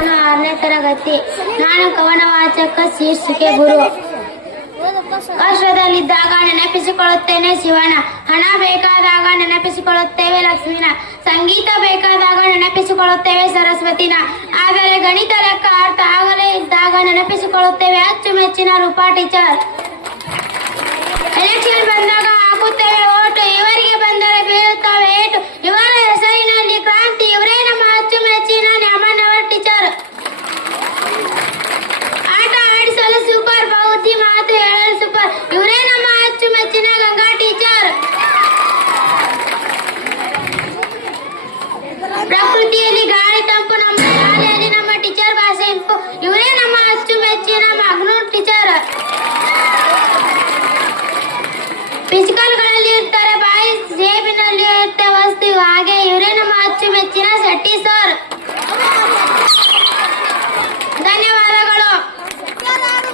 ನಾನು 6ನೇ ತರಗತಿ. ನಾನು ಕವನ ವಾಚಕ ಶೀರ್ಷಿಕೆ ಗುರು. ಕಷ್ಟದಲ್ಲಿದ್ದಾಗ ನೆನಪಿಸಿಕೊಳ್ಳುತ್ತೇನೆ ಶಿವನ, ಹಣ ಬೇಕಾದಾಗ ನೆನಪಿಸಿಕೊಳ್ಳುತ್ತೇವೆ ಲಕ್ಷ್ಮಿನ, ಸಂಗೀತ ಬೇಕಾದಾಗ ನೆನಪಿಸಿಕೊಳ್ಳುತ್ತೇವೆ ಸರಸ್ವತಿನ, ಆದರೆ ಗಣಿತ ಲೆಕ್ಕ ಅರ್ಥ ಆಗಲೇ ಇದ್ದಾಗ ನೆನಪಿಸಿಕೊಳ್ಳುತ್ತೇವೆ ಅಚ್ಚುಮೆಚ್ಚಿನ ರೂಪಾ ಟೀಚರ್. ಎಲೆಕ್ಷನ್ ಬಂದಾಗ ಹಾಕುತ್ತೇವೆ ಓಟು, ಇವರಿಗೆ ಬಂದರೆ ಬೀಳುತ್ತವೆ ಏಟು, ಇವರ ಹೆಸರಿನಲ್ಲಿ ಕ್ರಾಂತಿ